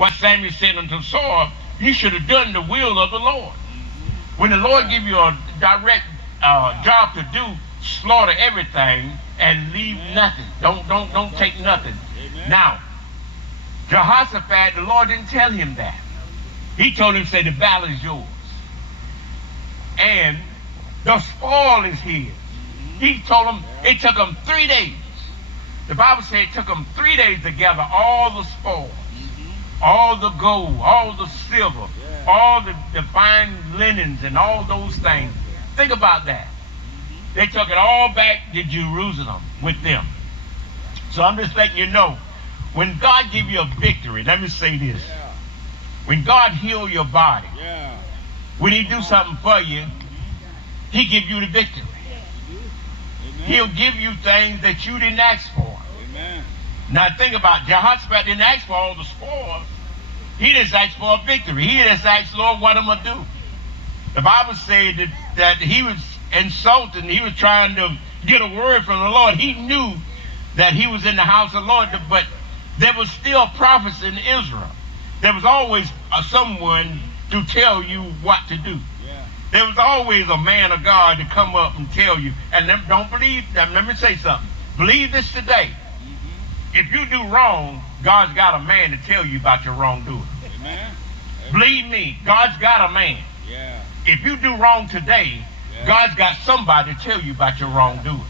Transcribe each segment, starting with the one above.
what Samuel said unto Saul, you should have done the will of the Lord. When the Lord give you a direct job to do, slaughter everything and leave nothing. Don't take nothing. Now, Jehoshaphat, the Lord didn't tell him that. He told him, say, the battle is yours. And the spoil is his. He told him, it took him 3 days. The Bible said it took him 3 days to gather all the spoil, all the gold, all the silver, all the fine linens and all those things. Think about that. They took it all back to Jerusalem with them. So I'm just letting you know, when God give you a victory, let me say this. When God heal your body, when he do something for you, he give you the victory. He'll give you things that you didn't ask for. Now think about it. Jehoshaphat didn't ask for all the spoils. He just asked for a victory. He just asked, Lord, what am I going to do? The Bible said that he was insulting. He was trying to get a word from the Lord. He knew that he was in the house of the Lord, but there was still prophets in Israel. There was always someone to tell you what to do. There was always a man of God to come up and tell you. And don't believe them. Let me say something. Believe this today. If you do wrong, God's got a man to tell you about your wrongdoing. Amen. Believe me, God's got a man. If you do wrong today, God's got somebody to tell you about your wrongdoing.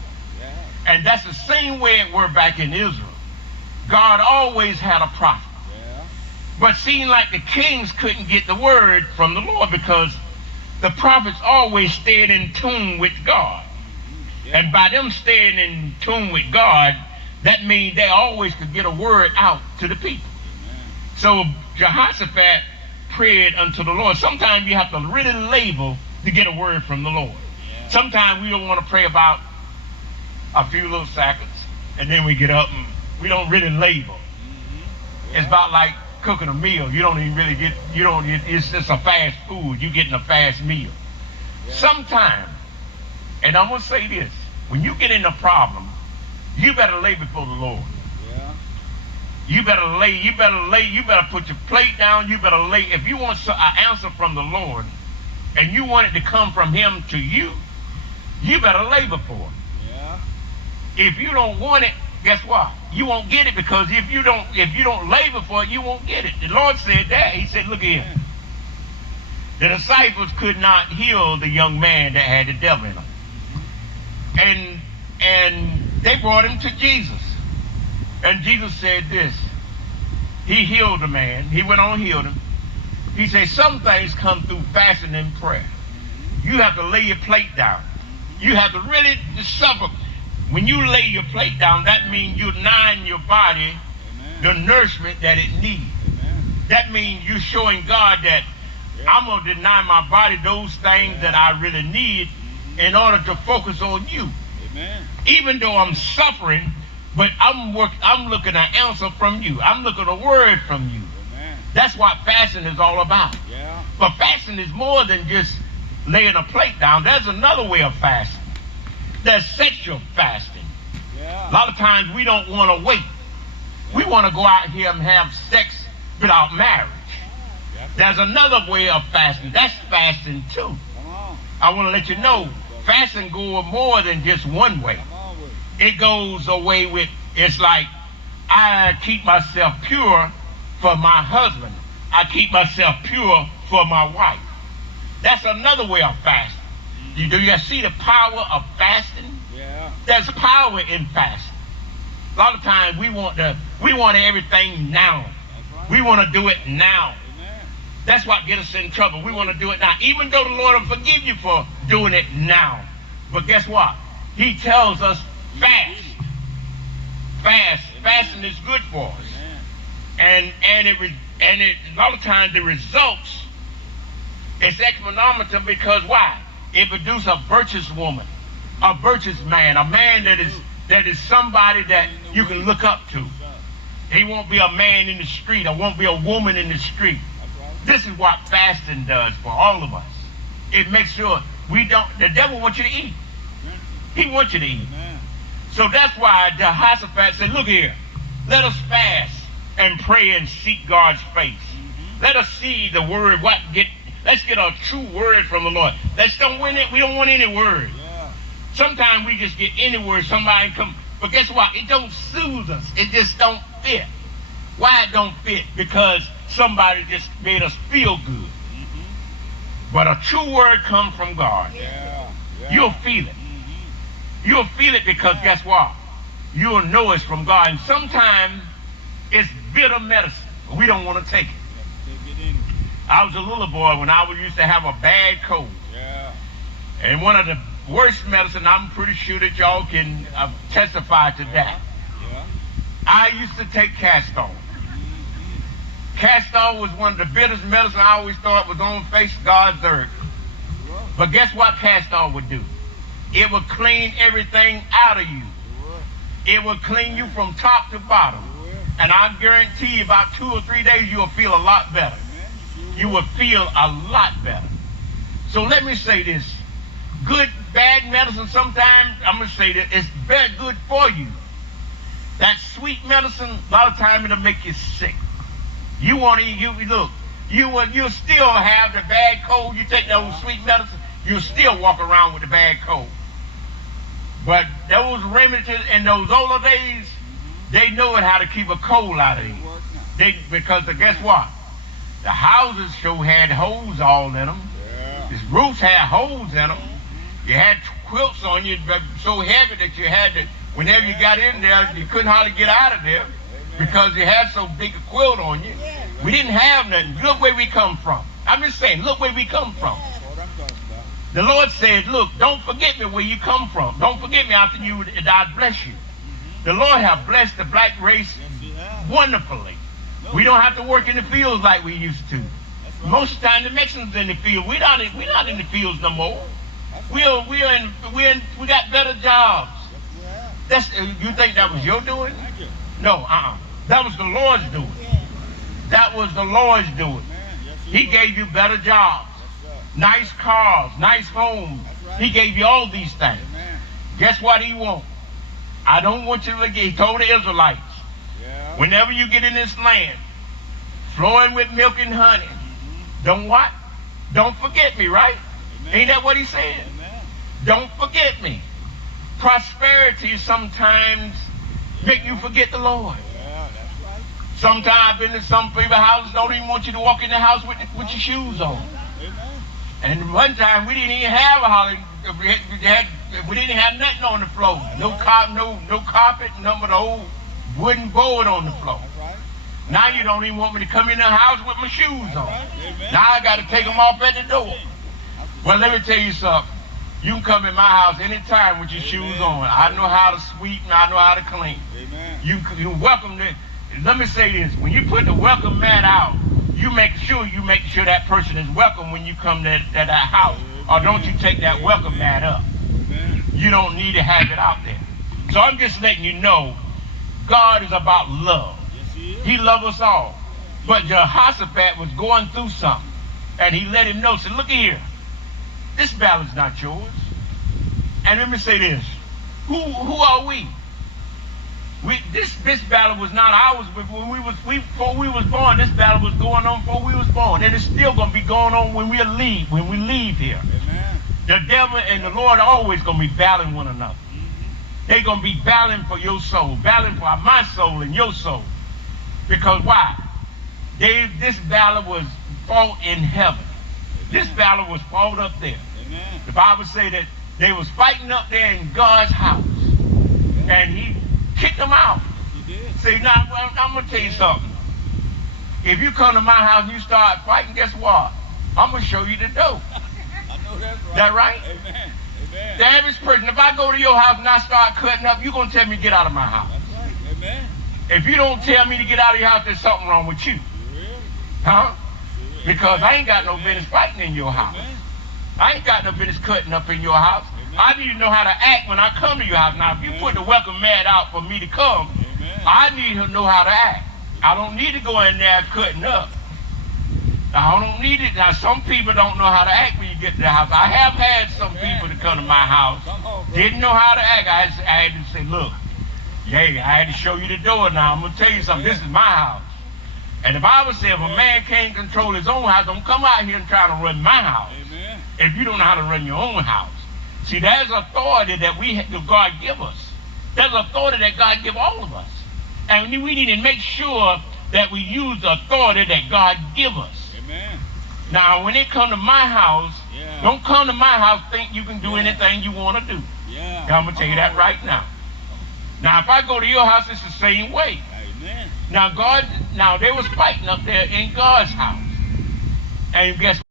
And that's the same way it were back in Israel. God always had a prophet. But seemed like the kings couldn't get the word from the Lord because the prophets always stayed in tune with God. And by them staying in tune with God, that means they always could get a word out to the people. So Jehoshaphat prayed unto the Lord. Sometimes you have to really labor to get a word from the Lord. Sometimes we don't want to pray about a few little seconds, and then we get up and we don't really labor. It's about like cooking a meal. You don't even really get, it's just a fast food. You're getting a fast meal. Sometimes, and I'm going to say this, when you get in a problem, you better lay before the Lord. You better put your plate down. You better lay. If you want an answer from the Lord, and you want it to come from him to you, you better labor for it. If you don't want it, guess what? You won't get it, because if you don't labor for it, you won't get it. The Lord said that. He said, look here. The disciples could not heal the young man that had the devil in him. And they brought him to Jesus. And Jesus said this. He healed the man. He went on and healed him. He said, some things come through fasting and prayer. You have to lay your plate down. You have to really suffer. When you lay your plate down, that means you're denying your body the nourishment that it needs. That means you're showing God that I'm going to deny my body those things that I really need in order to focus on you. Even though I'm suffering, but I'm looking at an answer from you. I'm looking at a word from you. That's what fasting is all about. But fasting is more than just laying a plate down. There's another way of fasting. There's sexual fasting. A lot of times we don't want to wait. We want to go out here and have sex without marriage. There's another way of fasting. That's fasting too. I want to let you know, fasting goes more than just one way. It goes away with, it's like, I keep myself pure for my husband. I keep myself pure for my wife. That's another way of fasting. Do you see the power of fasting? There's power in fasting. A lot of times we want everything now. We want to do it now. That's what gets us in trouble. We want to do it now. Even though the Lord will forgive you for doing it now. But guess what? He tells us fast. Fasting is good for us. And a lot of times the results is exponential, because why? It produces a virtuous woman, a virtuous man, a man that is somebody that you can look up to. He won't be a man in the street. Or won't be a woman in the street. This is what fasting does for all of us. It makes sure the devil wants you to eat. He wants you to eat. So that's why Jehoshaphat said, look here, let us fast and pray and seek God's face. Let us see the word. Let's get a true word from the Lord. Let's don't win it. We don't want any word. Sometimes we just get any word. Somebody come, but guess what? It don't soothe us. It just don't fit. Why it don't fit? Because somebody just made us feel good. But a true word comes from God. You'll feel it. You'll feel it because guess what? You'll know it's from God. And sometimes it's bitter medicine. We don't want to take it. I was a little boy when I used to have a bad cold. And one of the worst medicine, I'm pretty sure that y'all can testify to that. I used to take castor. Castor was one of the bitterest medicine I always thought was going to face God's earth. But guess what castor would do? It would clean everything out of you. It would clean you from top to bottom. And I guarantee you about 2 or 3 days you'll feel a lot better. You will feel a lot better. So let me say this. Good, bad medicine sometimes, I'm going to say that it's very good for you. That sweet medicine, a lot of times it'll make you sick. You want to, you'll still have the bad cold. You take those sweet medicine, you'll still walk around with the bad cold. But those remedies in those older days, they know how to keep a cold out of you. Because guess what? The houses sure had holes all in them. The roofs had holes in them. You had quilts on you so heavy that you had to, whenever you got in there, you couldn't hardly get out of there because you had so big a quilt on you. We didn't have nothing. Look where we come from. I'm just saying, look where we come from. The Lord said, look, don't forget me where you come from. Don't forget me after you, and I bless you. The Lord have blessed the black race wonderfully. We don't have to work in the fields like we used to. Most of the time, the Mexicans in the field. We're not in the fields no more. We got better jobs. You think that was your doing? No, that was the Lord's doing. That was the Lord's doing. He gave you better jobs, nice cars, nice homes. He gave you all these things. Guess what he wants? I don't want you to forget. He told the Israelites, whenever you get in this land, flowing with milk and honey, don't what? Don't forget me, right? Ain't that what he said? Don't forget me. Prosperity sometimes make you forget the Lord. Sometimes I've been to some people's houses, don't even want you to walk in the house with your shoes on. And one time we didn't even have a holiday. We didn't have nothing on the floor. No carpet, none but the old wooden board on the floor. Now you don't even want me to come in the house with my shoes on. Now I got to take them off at the door. Well, let me tell you something. You can come in my house anytime with your shoes on. I know how to sweep and I know how to clean. You're welcome to. Let me say this. When you put the welcome mat out, you make sure that person is welcome when you come to that house. Or don't you take that welcome mat up. You don't need to have it out there. So I'm just letting you know, God is about love. He loves us all. But Jehoshaphat was going through something. And he let him know, said, look here. This battle is not yours. And let me say this. Who are we? This battle was not ours before we was born. This battle was going on before we was born. And it's still going to be going on when we leave here. Amen. The devil and the Lord are always going to be battling one another. They're going to be battling for your soul, battling for my soul and your soul. Because why? This battle was fought in heaven. This battle was fought up there. Amen. The Bible says that they was fighting up there in God's house. And he kicked them out. He did. See, now, I'm going to tell you something. If you come to my house and you start fighting, guess what? I'm going to show you the dope. I know that's right. That right? Amen. Amen. The average person, if I go to your house and I start cutting up, you're going to tell me to get out of my house. That's right. Amen. If you don't tell me to get out of your house, there's something wrong with you. Huh? Because I ain't got no business fighting in your house. I ain't got no business cutting up in your house. I need to know how to act when I come to your house. Now, if you put the welcome mat out for me to come, I need to know how to act. I don't need to go in there cutting up. I don't need it. Now, some people don't know how to act when you get to the house. I have had some people to come to my house, didn't know how to act. I had to say, look, Yeah, I had to show you the door now. I'm going to tell you something. This is my house. And the Bible says if a man can't control his own house, don't come out here and try to run my house. Amen. If you don't know how to run your own house. See, there's authority that God give us. There's authority that God give all of us. And we need to make sure that we use the authority that God give us. Amen. Now, when it come to my house, don't come to my house think you can do anything you want to do. Yeah. I'm going to tell you that right now. Now, if I go to your house, it's the same way. Amen. Now, they was fighting up there in God's house. And guess